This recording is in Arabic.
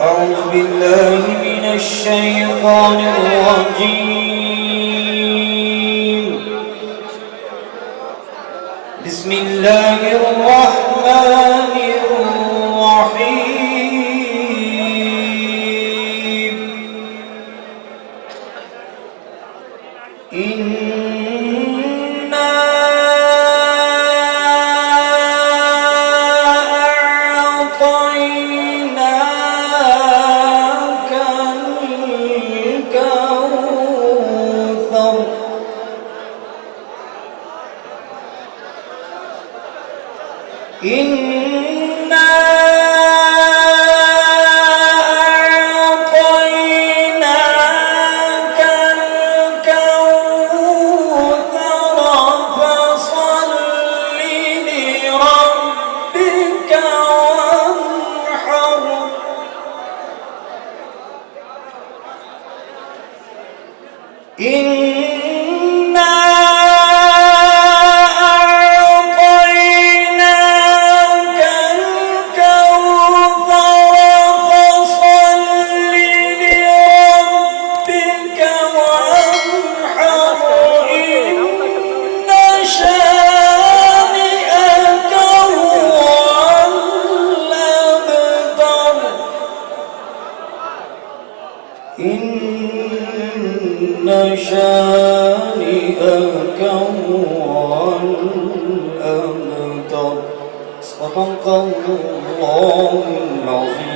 أعوذ بالله من الشيطان الرجيم. بسم الله الرحمن الرحيم. إنا أعطيناك الكوثر. إنا أعطيناك الكوثر فصل لربك وانحر. إنا إن شانئك هو الأبتر. صدق الله العظيم.